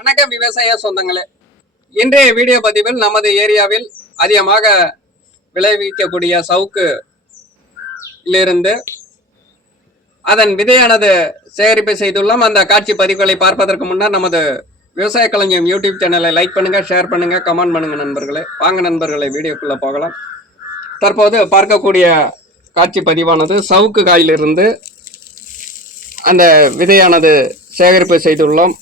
வணக்கம் விவசாய சொந்தங்களே. இன்றைய வீடியோ பதிவில் நமது ஏரியாவில் அதிகமாக விளைவிக்கக்கூடிய சவுக்கு இருந்து அதன் விதையானது சேகரிப்பு செய்துள்ளோம். அந்த காட்சி பதிவுகளை பார்ப்பதற்கு முன்னர் நமது விவசாய கலைஞம் யூடியூப் சேனலை லைக் பண்ணுங்க ஷேர் பண்ணுங்க கமெண்ட் பண்ணுங்க நண்பர்களே. வாங்க நண்பர்களை வீடியோக்குள்ள போகலாம். தற்போது பார்க்கக்கூடிய காட்சி பதிவானது சவுக்கு காயிலிருந்து அந்த விதையானது சேகரிப்பு செய்துள்ளோம்.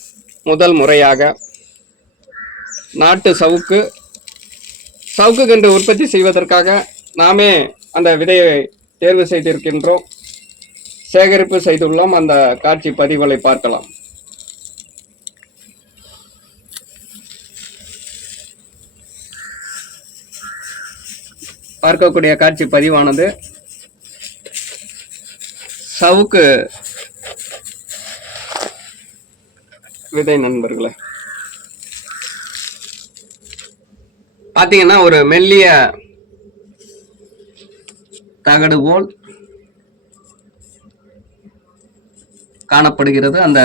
முதல் முறையாக நாட்டு சவுக்கு சவுக்கு கன்று உற்பத்தி செய்வதற்காக நாமே அந்த விதையை தேர்வு செய்திருக்கின்றோம். சேகரிப்பு செய்துள்ளோம். அந்த காட்சி பதிவுகளை பார்க்கலாம். பார்க்கக்கூடிய காட்சி பதிவானது சவுக்கு விதை நண்பர்களே. பார்த்தீங்கன்னா ஒரு மெல்லிய தகடு போல் காணப்படுகிறது. அந்த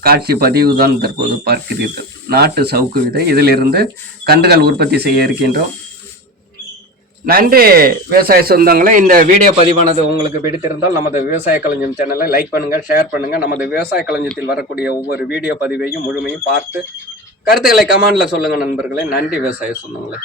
காட்சி பதிவு தான் தற்போது பார்க்கிறீர்கள். நாட்டு சவுக்கு விதை. இதிலிருந்து கன்றுகள் உற்பத்தி செய்ய இருக்கின்றோம். நன்றி விவசாய சொந்தங்களே. இந்த வீடியோ பதிவானது உங்களுக்கு பிடித்திருந்தால் நமது விவசாய கலைஞம் சேனலை லைக் பண்ணுங்க ஷேர் பண்ணுங்க. நமது விவசாய களஞ்சியத்தில் வரக்கூடிய ஒவ்வொரு வீடியோ பதிவையும் முழுமையும் பார்த்து கருத்துக்களை கமெண்ட்ல சொல்லுங்க நண்பர்களே. நன்றி விவசாய சொந்தங்களே.